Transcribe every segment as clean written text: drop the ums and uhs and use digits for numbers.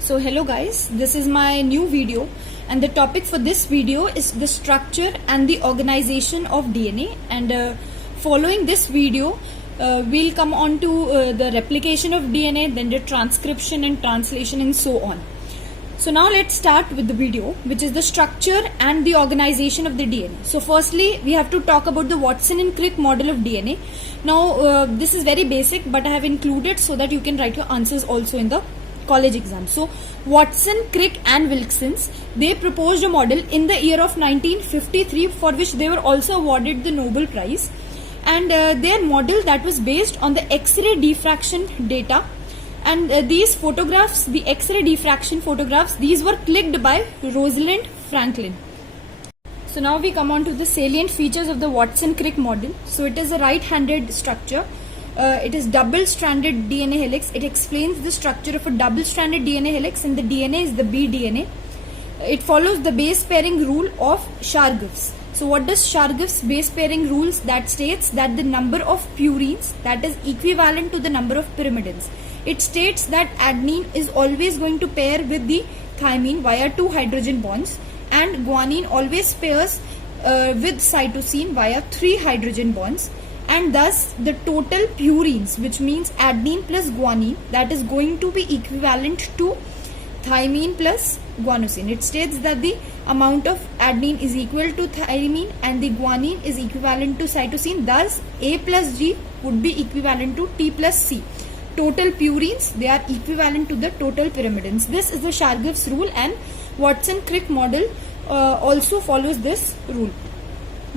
So hello guys, this is my new video and the topic for this video is the structure and the organization of DNA, and following this video we'll come on to the replication of DNA, then the transcription and translation and so on. So now let's start with the video, which is the structure and the organization of the DNA. So firstly, we have to talk about the Watson and Crick model of DNA. Now this is very basic, but I have included so that you can write your answers also in the college exam. So Watson, Crick and Wilkins, they proposed a model in the year of 1953 for which they were also awarded the Nobel Prize. And their model that was based on the X-ray diffraction data. And these photographs, the X-ray diffraction photographs, these were clicked by Rosalind Franklin. So now we come on to the salient features of the Watson-Crick model. So it is a right-handed structure. It is double-stranded DNA helix. It explains the structure of a double-stranded DNA helix, and the DNA is the bDNA. It follows the base pairing rule of Chargaff's. So what does Chargaff's base pairing rules? That states that the number of purines that is equivalent to the number of pyrimidines. It states that adenine is always going to pair with the thymine via 2 hydrogen bonds, and guanine always pairs with cytosine via 3 hydrogen bonds, and thus the total purines, which means adenine plus guanine, that is going to be equivalent to thymine plus guanosine. It states that the amount of adenine is equal to thymine and the guanine is equivalent to cytosine. Thus A plus G would be equivalent to T plus C. Total purines, they are equivalent to the total pyrimidines. This is the Chargaff's rule, and Watson-Crick model also follows this rule.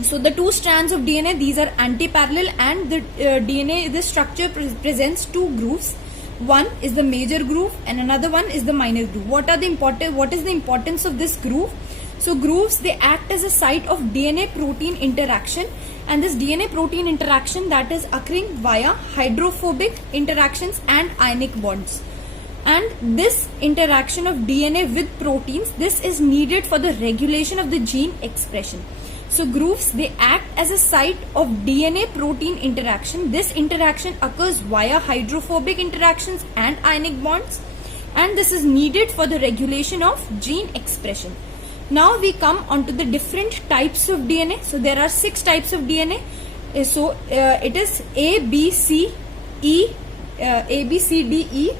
So the two strands of DNA, these are anti-parallel, and the DNA, the structure presents two grooves. One is the major groove and another one is the minor groove. What is the importance of this groove? So grooves, they act as a site of DNA protein interaction, and this DNA protein interaction that is occurring via hydrophobic interactions and ionic bonds. And this interaction of DNA with proteins, this is needed for the regulation of the gene expression. So grooves, they act as a site of DNA protein interaction. This interaction occurs via hydrophobic interactions and ionic bonds, and this is needed for the regulation of gene expression. Now we come on to the different types of DNA. So there are 6 types of DNA. So it is A, B, C, D, E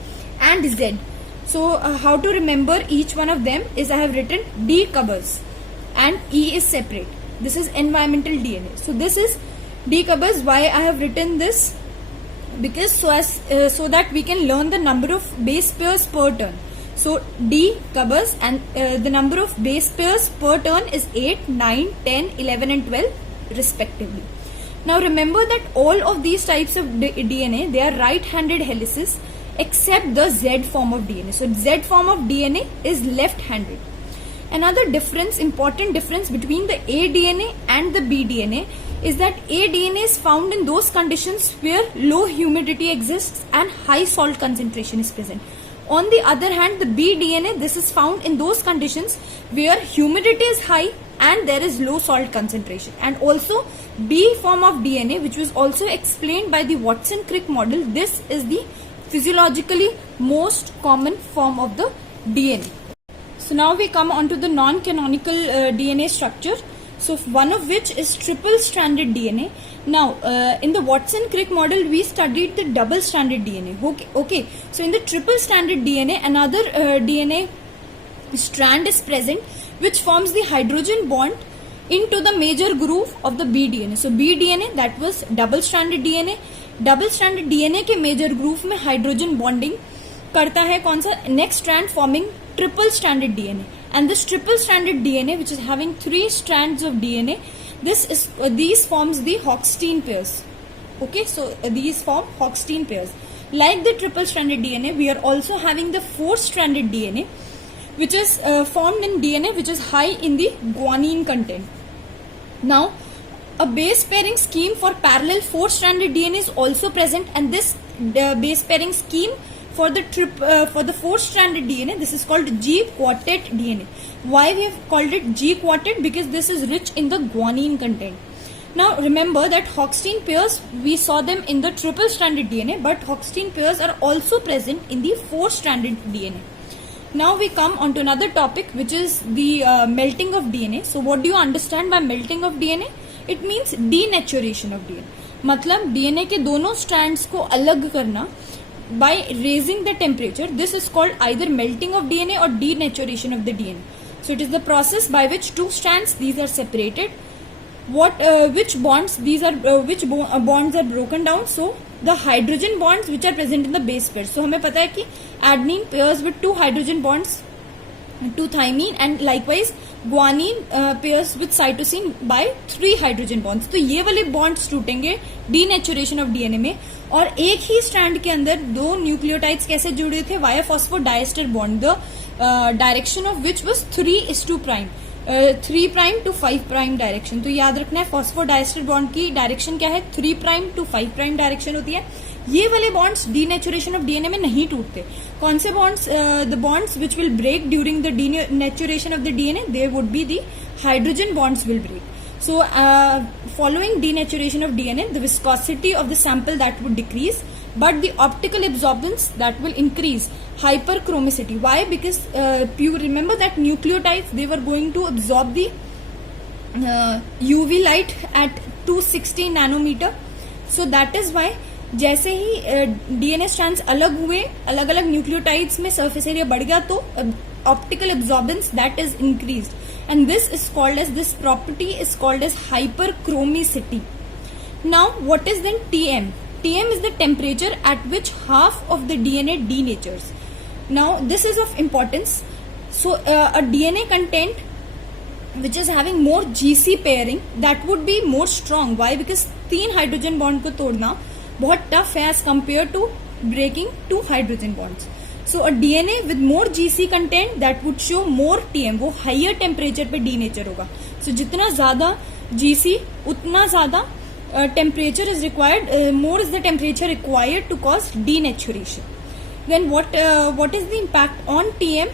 and Z. So how to remember each one of them is I have written D covers and E is separate. This is environmental DNA. So this is D covers. Why I have written this? Because so that we can learn the number of base pairs per turn. So D covers, and the number of base pairs per turn is 8, 9, 10, 11 and 12 respectively. Now remember that all of these types of DNA, they are right-handed helices except the Z form of DNA. So Z form of DNA is left-handed. Another difference, important difference between the A DNA and the B DNA is that A DNA is found in those conditions where low humidity exists and high salt concentration is present. On the other hand, the B DNA, this is found in those conditions where humidity is high and there is low salt concentration. And also B form of DNA, which was also explained by the Watson-Crick model, this is the physiologically most common form of the DNA. So now we come on to the non-canonical DNA structure. So one of which is triple-stranded DNA. Now in the Watson-Crick model we studied the double-stranded DNA. Okay. So in the triple-stranded DNA, another DNA strand is present which forms the hydrogen bond into the major groove of the B DNA. So B DNA, that was double-stranded DNA. Double-stranded DNA के major groove में hydrogen bonding करता है कौन सा? Next strand forming triple-stranded DNA. And this triple-stranded DNA, which is having 3 strands of DNA, these forms the Hochstein pairs. Okay, so these form Hochstein pairs. Like the triple-stranded DNA, we are also having the 4-stranded DNA, which is formed in DNA which is high in the guanine content. Now, a base pairing scheme for parallel 4-stranded DNA is also present, and this base pairing scheme for the 4-stranded DNA, this is called G-quartet DNA. Why we have called it G-quartet? Because this is rich in the guanine content. Now remember that Hochstein pairs, we saw them in the triple-stranded DNA, but Hochstein pairs are also present in the 4-stranded DNA. Now we come on to another topic, which is the melting of DNA. So what do you understand by melting of DNA? It means denaturation of DNA. मतलब DNA के दोनों strands को अलग करना by raising the temperature. This is called either melting of DNA or denaturation of the DNA. So it is the process by which two strands, these are separated. Which bonds these are, bonds are broken down? So the hydrogen bonds which are present in the base pair. So हमें पता है कि adenine pairs with 2 hydrogen bonds to thymine, and likewise guanine pairs with cytosine by 3 hydrogen bonds. तो ये वाले bonds टूटेंगे denaturation of DNA में, और एक ही strand के अंदर दो nucleotides कैसे जुड़े थे? Via phosphodiester bond, the direction of which was 3:2'. 3 prime to 5 prime direction. तो याद रखना है फॉस्फोडाइस्टर बॉन्ड की डायरेक्शन क्या है? 3 प्राइम टू 5 प्राइम डायरेक्शन होती है. ये वाले बॉन्ड्स डीनेचुरेशन ऑफ डीएनए में नहीं टूटते. कौन से bonds? The bonds which will break during the denaturation of the DNA, they would be the hydrogen bonds will break. So following denaturation of DNA, the viscosity of the sample that would decrease, but the optical absorbance that will increase. Hyperchromicity. Why? Because you remember that nucleotides, they were going to absorb the UV light at 260 nanometer. So that is why जैसे ही DNA strands अलग हुए, अलग अलग nucleotides में surface area बढ़ गया, तो optical absorbance that is increased, and this property is called as hyperchromicity. Now what is then TM? TM is the temperature at which half of the DNA denatures. Now this is of importance. So a DNA content which is having more GC pairing, that would be more strong. Why? Because 3 hydrogen bond को तोड़ना बहुत tough है as compared to breaking 2 hydrogen bonds. So a DNA with more GC content, that would show more TM, वो higher temperature पे denature होगा. So जितना ज़्यादा GC उतना ज़्यादा temperature is required, more is the temperature required to cause denaturation. Then what is the impact on TM?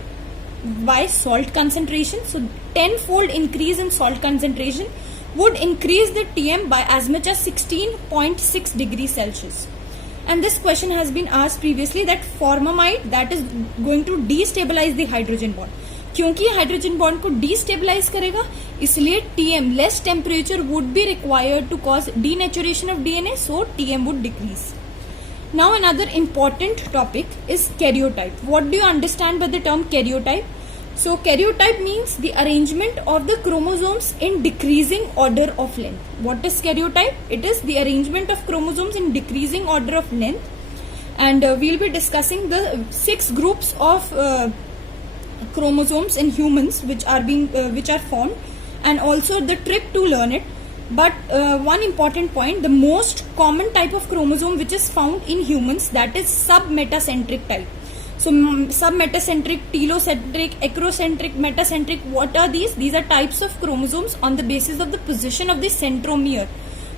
By salt concentration. So 10-fold increase in salt concentration would increase the TM by as much as 16.6 degrees Celsius. And this question has been asked previously, that formamide, that is going to destabilize the hydrogen bond. क्योंकि hydrogen bond को destabilize करेगा, इसलिए TM, less temperature would be required to cause denaturation of DNA, so TM would decrease. Now another important topic is karyotype. What do you understand by the term karyotype? So karyotype means the arrangement of the chromosomes in decreasing order of length. What is karyotype? It is the arrangement of chromosomes in decreasing order of length, and we'll be discussing the 6 groups of chromosomes in humans which are formed, and also the trick to learn it. But one important point, the most common type of chromosome which is found in humans, that is submetacentric type. So submetacentric, telocentric, acrocentric, metacentric, what are these? These are types of chromosomes on the basis of the position of the centromere.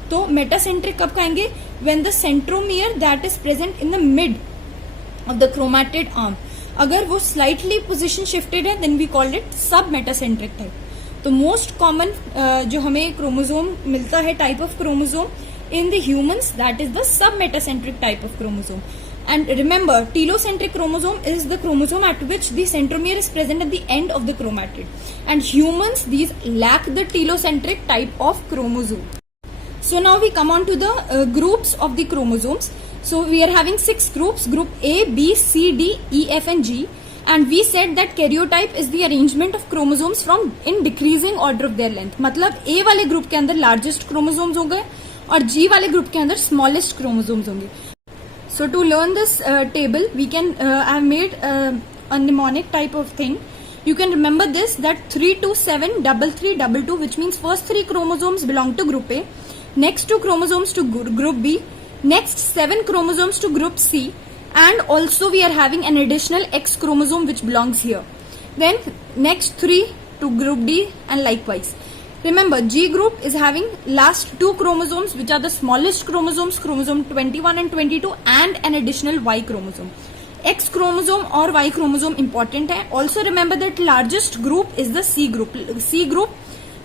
तो metacentric कब कहेंगे? When the centromere that is present in the mid of the chromatid arm, अगर वो slightly position shifted है, then we call it submetacentric type. तो most common जो हमें chromosome मिलता है, type of chromosome in the humans, that is the submetacentric type of chromosome. And remember, telocentric chromosome is the chromosome at which the centromere is present at the end of the chromatid. And humans, these lack the telocentric type of chromosome. So now we come on to the groups of the chromosomes. So we are having 6 groups, group A, B, C, D, E, F and G. And we said that karyotype is the arrangement of chromosomes from in decreasing order of their length. मतलब A वाले group के अंदर largest chromosomes होंगे और G वाले group के अंदर smallest chromosomes होंगे. So to learn this table, we can I have made a mnemonic type of thing. You can remember this, that 3 2 7 3 3 2 2, which means first 3 chromosomes belong to group A, next 2 chromosomes to group B, next 7 chromosomes to group C, and also we are having an additional X chromosome which belongs here. Then next 3 to group D, and likewise. Remember, G group is having last 2 chromosomes which are the smallest chromosomes, chromosome 21 and 22, and an additional Y chromosome. X chromosome or Y chromosome important है. Also remember that largest group is the C group. C group,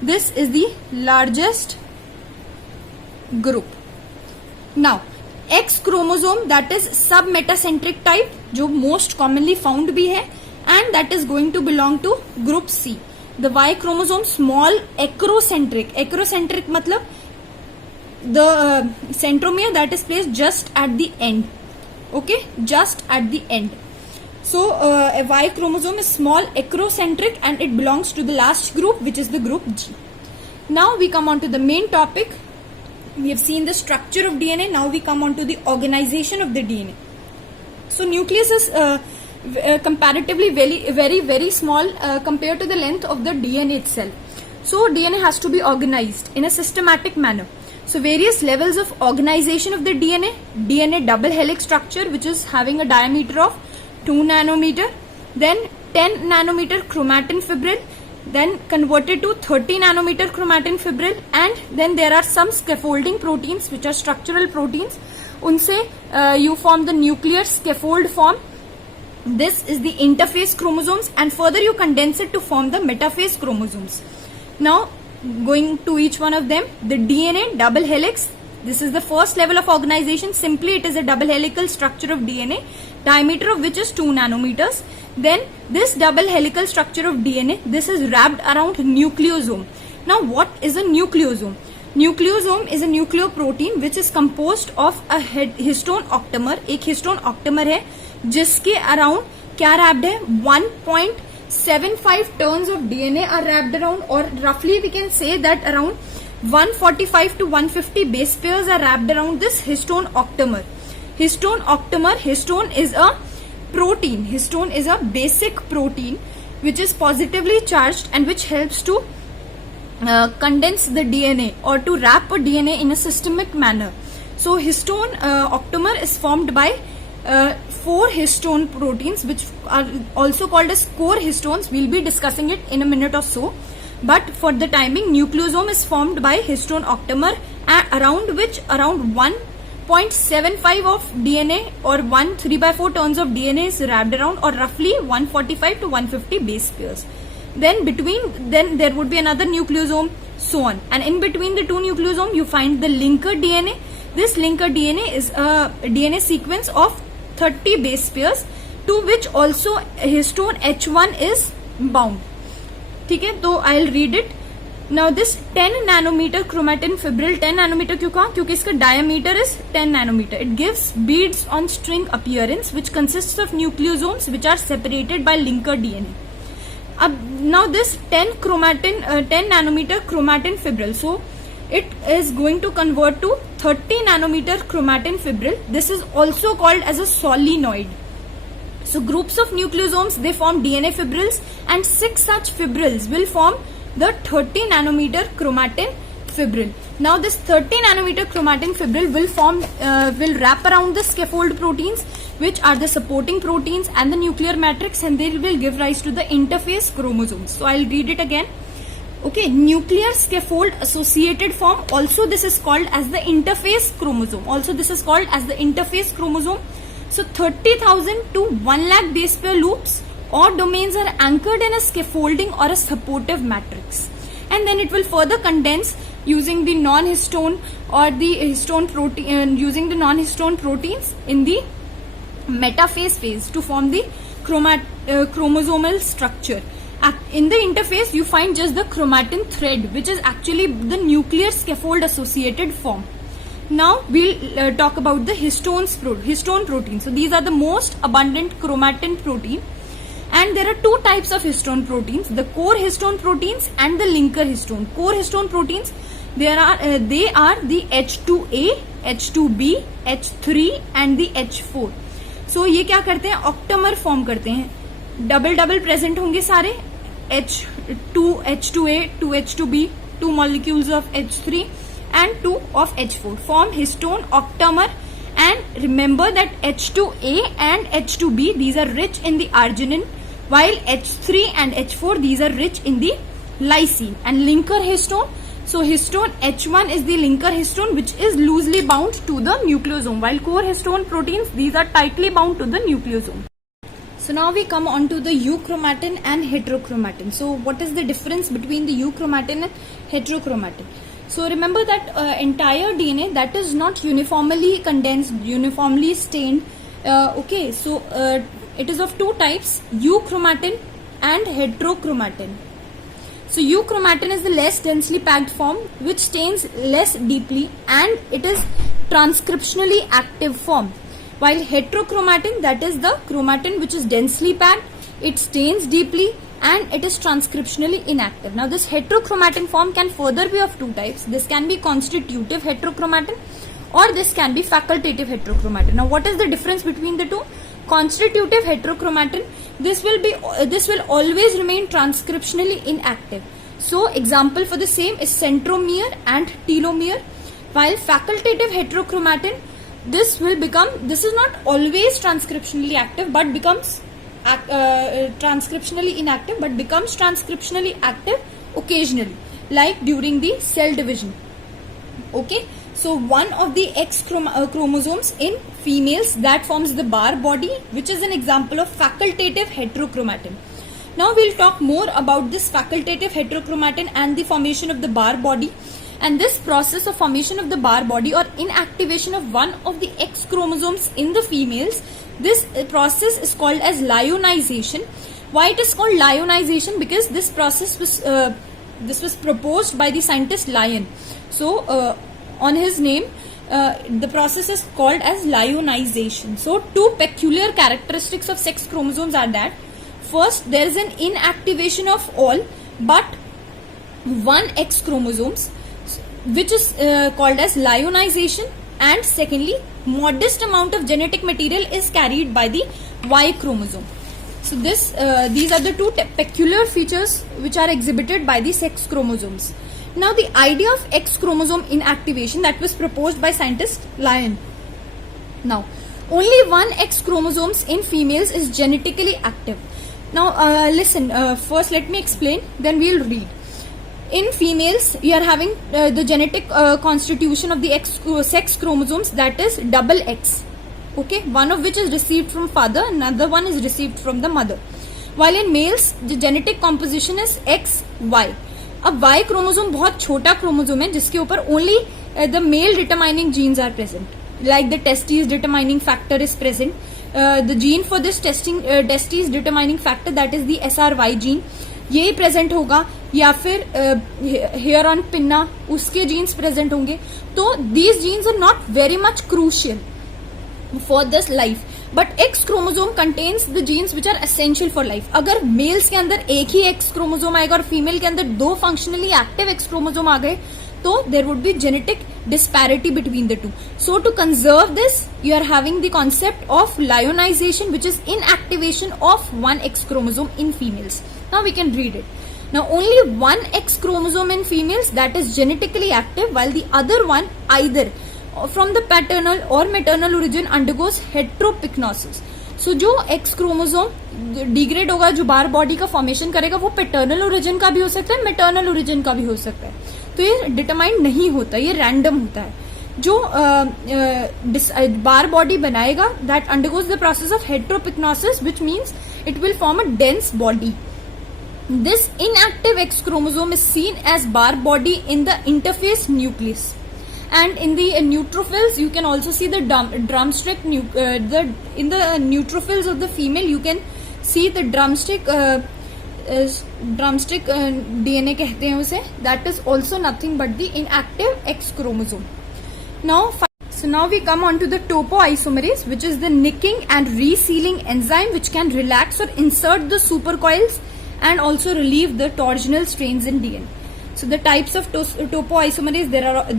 this is the largest group. Now X chromosome, that is submetacentric type, जो most commonly found भी है, and that is going to belong to group C. The Y chromosome small acrocentric. Acrocentric matlab the centromere that is placed just at the end. Okay, just at the end. So a Y chromosome is small acrocentric and it belongs to the last group, which is the group G. Now we come on to the main topic. We have seen the structure of DNA. Now we come on to the organization of the DNA. So nucleus is comparatively very small compared to the length of the DNA itself. So DNA has to be organized in a systematic manner. So various levels of organization of the DNA double helix structure, which is having a diameter of 2 nanometer, then 10 nanometer chromatin fibril, then converted to 30 nanometer chromatin fibril, and then there are some scaffolding proteins which are structural proteins. Unse you form the nuclear scaffold form. This is the interphase chromosomes, and further you condense it to form the metaphase chromosomes. Now going to each one of them, the DNA double helix. This is the first level of organization. Simply it is a double helical structure of DNA, diameter of which is 2 nanometers. Then this double helical structure of DNA, this is wrapped around nucleosome. Now what is a nucleosome? Nucleosome is a nucleoprotein which is composed of a histone octamer. एक histone octamer है जिसके around क्या wrapped है 1.75 turns of DNA are wrapped around, or roughly we can say that around 145 to 150 base pairs are wrapped around this histone octamer. Histone octamer, histone is a protein. Histone is a basic protein which is positively charged and which helps to condense the DNA or to wrap a DNA in a systemic manner. So histone octamer is formed by 4 histone proteins which are also called as core histones. We'll be discussing it in a minute or so. But for the timing, nucleosome is formed by histone octamer, around which around 1.75 of DNA or 3/4 turns of DNA is wrapped around, or roughly 145 to 150 base pairs. Then there would be another nucleosome, so on. And in between the two nucleosome, you find the linker DNA. This linker DNA is a DNA sequence of 30 base pairs, to which also histone H1 is bound. ठीक है, तो I'll read it. Now this 10 nanometer chromatin fibril, 10 nanometer क्यों कहा? क्योंकि इसका diameter is 10 nanometer. It gives beads on string appearance which consists of nucleosomes which are separated by linker DNA. Now this 10 nanometer chromatin fibril, so it is going to convert to 30 nanometer chromatin fibril. This is also called as a solenoid. So groups of nucleosomes, they form DNA fibrils, and 6 such fibrils will form the 30 nanometer chromatin fibril. Now this 30 nanometer chromatin fibril will wrap around the scaffold proteins, which are the supporting proteins and the nuclear matrix, and they will give rise to the interphase chromosomes. So I'll read it again. Okay, nuclear scaffold associated form, also this is called as the interphase chromosome. So 30,000 to 1 lakh base pair loops or domains are anchored in a scaffolding or a supportive matrix, and then it will further condense using the non-histone or the histone protein, using the non-histone proteins in the metaphase phase to form the chromosomal structure. In the interphase, you find just the chromatin thread, which is actually the nuclear scaffold associated form. Now we'll talk about the histone protein. So these are the most abundant chromatin protein, and there are 2 types of histone proteins: the core histone proteins and the linker histone. Core histone proteins, they are the H2A, H2B, H3 and the H4. So ये क्या करते हैं? Octamer form करते हैं. Double present होंगे सारे. H2, H2A, 2 H2B, 2 molecules of H3 and 2 of H4 form histone octamer. And remember that H2A and H2B, these are rich in the arginine, while H3 and H4, these are rich in the lysine. And linker histone, so histone H1 is the linker histone, which is loosely bound to the nucleosome, while core histone proteins, these are tightly bound to the nucleosome. So now we come on to the euchromatin and heterochromatin. So what is the difference between the euchromatin and heterochromatin? So remember that entire DNA, that is not uniformly condensed, uniformly stained. Okay, so it is of two types, euchromatin and heterochromatin. So euchromatin is the less densely packed form which stains less deeply and it is transcriptionally active form. While heterochromatin, that is the chromatin which is densely packed, it stains deeply and it is transcriptionally inactive. Now this heterochromatin form can further be of two types. This can be constitutive heterochromatin or this can be facultative heterochromatin. Now what is the difference between the two? Constitutive heterochromatin, this will always remain transcriptionally inactive. So example for the same is centromere and telomere. While facultative heterochromatin, this is not always transcriptionally active but becomes transcriptionally inactive but becomes transcriptionally active occasionally, like during the cell division. Okay, so one of the X chromosomes in females that forms the Barr body, which is an example of facultative heterochromatin. Now we'll talk more about this facultative heterochromatin and the formation of the Barr body. And this process of formation of the Barr body or inactivation of one of the X chromosomes in the females, this process is called as lyonization. Why it is called lyonization? Because this process was proposed by the scientist Lyon. So on his name, the process is called as lyonization. So two peculiar characteristics of sex chromosomes are that first, there is an inactivation of all but one X chromosomes, which is called as lyonization, and secondly, modest amount of genetic material is carried by the Y chromosome. So these are the two peculiar features which are exhibited by the sex chromosomes. Now the idea of X chromosome inactivation that was proposed by scientist Lyon. Now only one X chromosomes in females is genetically active. Now listen, first let me explain, then we'll read. In females, we are having the genetic constitution of the sex chromosomes, that is double X. Okay, one of which is received from father, another one is received from the mother. While in males, the genetic composition is XY. अब Y chromosome बहुत छोटा chromosome है जिसके ऊपर only the male determining genes are present. Like the testes determining factor is present. The gene for this testes determining factor, that is the SRY gene, ये present होगा, या फिर हेयर ऑन पिन्ना उसके genes present होंगे. तो these genes are not very much crucial for this life, but X chromosome contains the genes which are essential for life. अगर males के अंदर एक ही एक्स क्रोमोसोम आएगा और फीमेल के अंदर दो फंक्शनली एक्टिव एक्स क्रोमोसोम आ गए तो there would be genetic disparity between the two. So to conserve this, you are having the concept of lyonization, which is inactivation of one X chromosome in females. Now we can read it. Now only one X chromosome in females that is genetically active, while the other one either from the paternal or maternal origin undergoes heteropyknosis. So जो X chromosome degrade होगा, जो बार body का formation करेगा, वो paternal origin का भी हो सकता है, मैटरनल ओरिजिन का भी हो सकता है. तो ये डिटरमाइंड नहीं होता, ये रैंडम होता है. जो बार बॉडी बनाएगा that undergoes the process of heteropycnosis, which means it will form a dense body. This inactive X chromosome is seen as bar body in the interface nucleus, and in the neutrophils you can also see the drumstick. In the neutrophils of the female you can see the drumstick DNA कहते हैं उसे. That is also nothing but the inactive X chromosome. Now we come on to the topoisomerase, which is the nicking and resealing enzyme which can relax or insert the supercoils and also relieve the torsional strains in DNA. So the types of topoisomerase,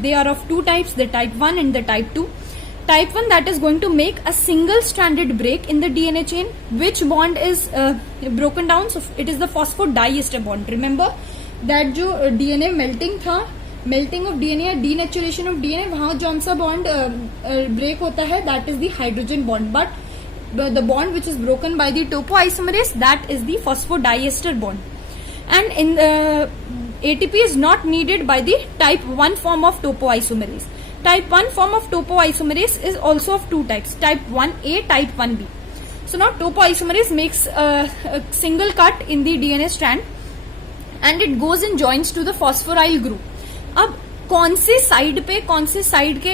they are of two types, the type 1 and the type 2. Type 1, that is going to make a single stranded break in the DNA chain. Which bond is broken down? So it is the phosphodiester bond. Remember that जो DNA melting of DNA या denaturation of DNA, वहाँ जौन सा bond break होता है, that is the hydrogen bond. But the bond which is broken by the topoisomerase, that is the phosphodiester bond. And in ATP is not needed by the type 1 form of topoisomerase. Type 1 form of topoisomerase is also of two types, type 1A, type 1B. So now topoisomerase makes a single cut in the DNA strand and it goes and joins to the phosphoryl group. अब कौन से side के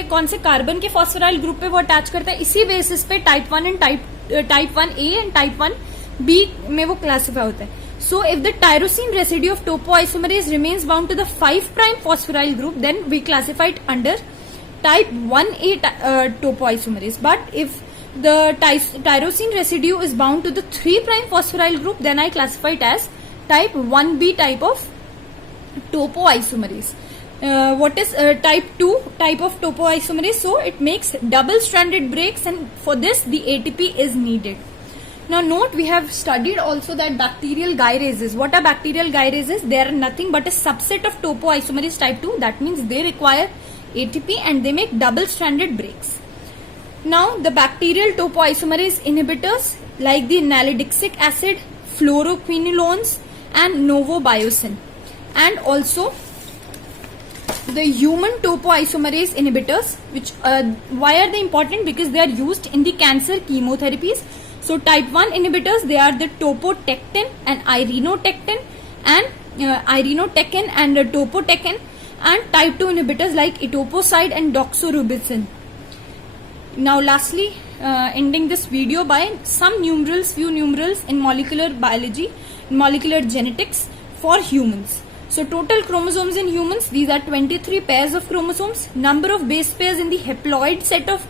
कौन से carbon के phosphoryl group पे वो attach करता है, इसी बेसिस पे type 1 and type type 1A and type 1B में वो क्लासिफाई होता है. So if the tyrosine residue of topoisomerase remains bound to the 5' phosphoryl group, then we classify it under type 1A topoisomerase. But if the tyrosine residue is bound to the 3' phosphoryl group, then I classify it as type 1B type of topoisomerase. What is type 2 type of topoisomerase? So it makes double stranded breaks, and for this the ATP is needed. Now note, we have studied also that bacterial gyrases. What are bacterial gyrases? They are nothing but a subset of topoisomerase type 2. That means they require ATP and they make double stranded breaks. Now the bacterial topoisomerase inhibitors like the nalidixic acid, fluoroquinolones and novobiosin, and also the human topoisomerase inhibitors, which why are they important? Because they are used in the cancer chemotherapies. So type 1 inhibitors, they are the topotectin and irenotectin and topotectin, and type 2 inhibitors like etoposide and doxorubicin. Now lastly, ending this video by few numerals in molecular biology, molecular genetics for humans. So total chromosomes in humans, these are 23 pairs of chromosomes. Number of base pairs in the haploid set of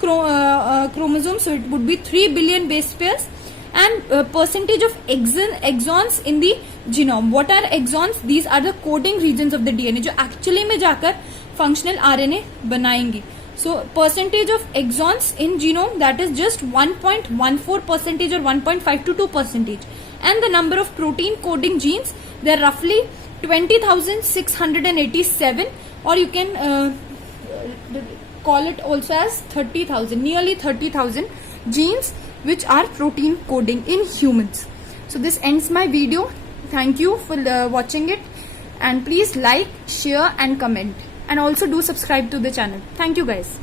chromosomes, so it would be 3 billion base pairs, and percentage of exons in the genome. What are exons? These are the coding regions of the DNA जो actually में जाकर functional RNA बनाएंगी. So percentage of exons in genome, that is just 1.14% or 1.5 to 2%, and the number of protein coding genes, they are roughly 20,687, or you can call it also as 30,000, nearly 30,000 genes which are protein coding in humans. So this ends my video. Thank you for watching it, and please like, share and comment, and also do subscribe to the channel. Thank you guys.